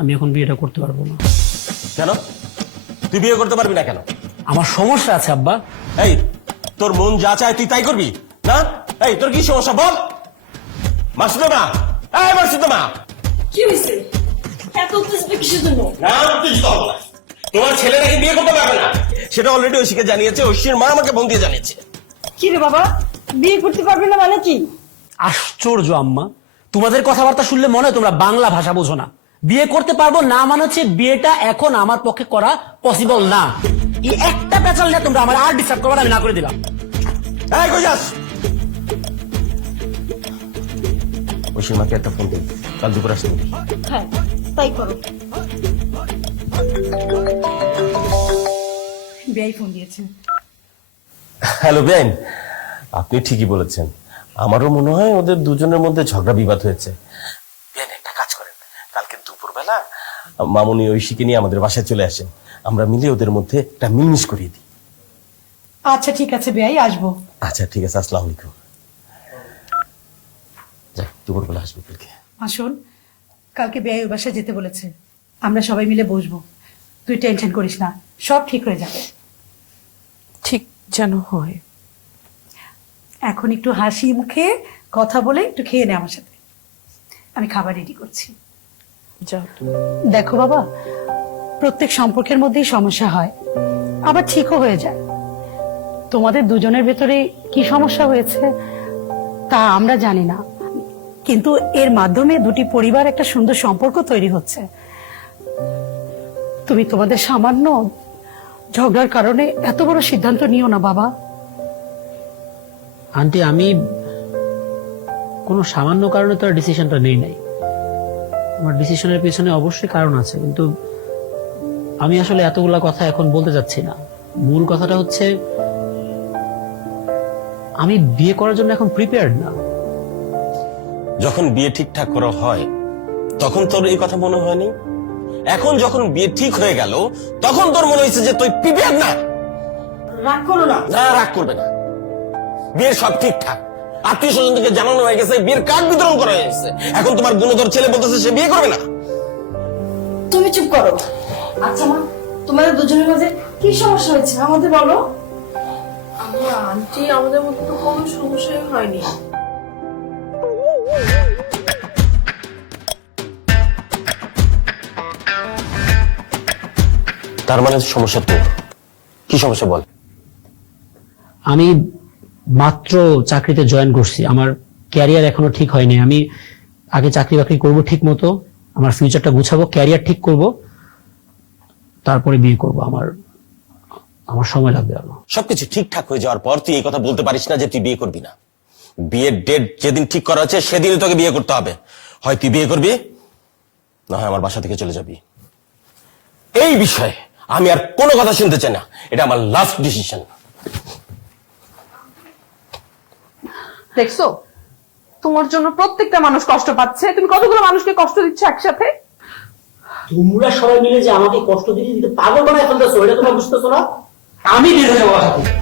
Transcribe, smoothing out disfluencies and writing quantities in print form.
আমি এখন বিয়েটা করতে পারবো না। কেন তুই বিয়ে করতে পারবি না কেন? আমার সমস্যা আছে আব্বা। এই তোর মন যা চায় তুই তাই করবি না? এই তোর কি সমস্যা বল। মাসুদা মা, এই মাসুদা মা, কি হয়েছে? এত উত্তেজিত কিসের জন্য? না উত্তেজিত হবো না। তোমার ছেলে নাকি বিয়ে করতে পারবে না, সেটা অলরেডি ঐশীকে জানিয়েছে। ঐশীর মা আমাকে ফোন দিয়ে জানিয়েছে। কি রে বাবা, বিয়ে করতে পারবি না মানে কি? আশ্চর্য আম্মা, তোমাদের কথাবার্তা শুনলে মনে হয় তোমরা বাংলা ভাষা বোঝো না। বিয়ে করতে পারবো না মানে হচ্ছে বিয়েটা এখন আমার পক্ষে করা পসিবল না। এই একটা পেঁচাল নিয়ে তোমরা আমার আর ডিস্টার্ব করবে না, আমি না করে দিলাম। এই কই যাস? ঐশীর মাকে একটা ফোন দিই, কাল দুপুর আসতে বলি। হ্যাঁ তাই করো। বেয়াই ফোন দিয়েছেন। হ্যালো বেন, আপনি ঠিকই বলেছেন। আমারও মনে হয় ওদের দুজনের মধ্যে ঝগড়া বিবাদ হয়েছে। বেন একটা কাজ করেন, কালকে দুপুরবেলা মামুনি ঐশীকে নিয়ে আমাদের বাসায় চলে আসেন, আমরা মিলে ওদের মধ্যে একটা মিলমিশ করিয়ে দিই। আচ্ছা ঠিক আছে বেয়াই, আসবো। আচ্ছা ঠিক আছে, আসসালামু আলাইকুম। যাক দুপুরবেলা আসবো কালকে। আসুন, কালকে বেয়াই ওই বাসায় যেতে বলেছে, আমরা সবাই মিলে বসবো। তুই টেনশন করিস না, সব ঠিক হয়ে যাবে। ঠিক যেন হয়। এখন একটু হাসি মুখে কথা বলে একটু খেয়ে নে আমার সাথে। আমি খাবার রেডি করছি। যাও তুমি। দেখো বাবা, প্রত্যেক সম্পর্কের মধ্যেই সমস্যা হয়, আবার ঠিকও হয়ে যায়। তোমাদের দুজনের ভেতরে কি সমস্যা হয়েছে তা আমরা জানি না, কিন্তু এর মাধ্যমে দুটি পরিবার একটা সুন্দর সম্পর্ক তৈরি হচ্ছে। তুমি তোমাদের সামান্য ঝগড়ার কারণে এত বড় সিদ্ধান্ত নিও না বাবা। আন্টি, আমি কোনো সামান্য কারণে তো ডিসিশনটা নেই নাই। আমার ডিসিশনের পিছনে অবশ্যই কারণ আছে, কিন্তু আমি আসলে এতগুলা কথা এখন বলতে চাচ্ছি না। মূল কথাটা হচ্ছে আমি বিয়ে করার জন্য এখন প্রিপেয়ার্ড না। যখন বিয়ে ঠিকঠাক করা হয় তখন তোর এই কথা মনে হয়নি? এখন যখন বিয়ে ঠিক হয়ে গেল তখন তোর মনে হয়েছে যে তুই প্রিপেয়ার না? রাগ করো না। না রাগ করবে না, বিয়ের সব ঠিকঠাক, আত্মীয় স্বজন থেকে জানানো হয়ে গেছে, বিয়ের কার্ড বিতরণ করা হয়ে গেছে। এখন তোমার গুণধর ছেলে বলতেছে সে বিয়ে করবে না। তুমি চুপ করো। আচ্ছা মা, তোমাদের দুজনের মাঝে কি সমস্যা হয়েছে আমাদের বলো। আমার আন্টি, আমাদের মধ্যে তো কোনো সমস্যাই হয়নি। তার মানে সমস্যা তোর। কি সমস্যা বল। আমি মাত্র চাকরিতে জয়েন করছি, আমার ক্যারিয়ার এখনো ঠিক হয়নি। আমি আগে চাকরি বাকরি করবো ঠিক মতো, আমার ফিউচারটা গুছাবো, ক্যারিয়ার ঠিক করব, তারপরে বিয়ে করব। আমার সময় লাগবে আরো। সবকিছু ঠিকঠাক হয়ে যাওয়ার পর তুই এই কথা বলতে পারিস না যে তুই বিয়ে করবি না। বিয়ের ডেট যেদিন ঠিক করা আছে সেদিনই তোকে বিয়ে করতে হবে। হয় তুই বিয়ে করবি, না হয় আমার বাসা থেকে চলে যাবি। এই বিষয়ে আমি আর কোনো কথা শুনতে চাই না, এটা আমার লাস্ট ডিসিশন। দেখছো, তোমার জন্য প্রত্যেকটা মানুষ কষ্ট পাচ্ছে। তুমি কতগুলো মানুষকে কষ্ট দিচ্ছ একসাথে। তোমরা সবাই মিলে যে আমাকে কষ্ট দিতে দিতে পাগল বানায় ফেলতেছো, এটা তোমরা বুঝতেছো না? আমি বের হয়ে যাবো বাসা থেকে।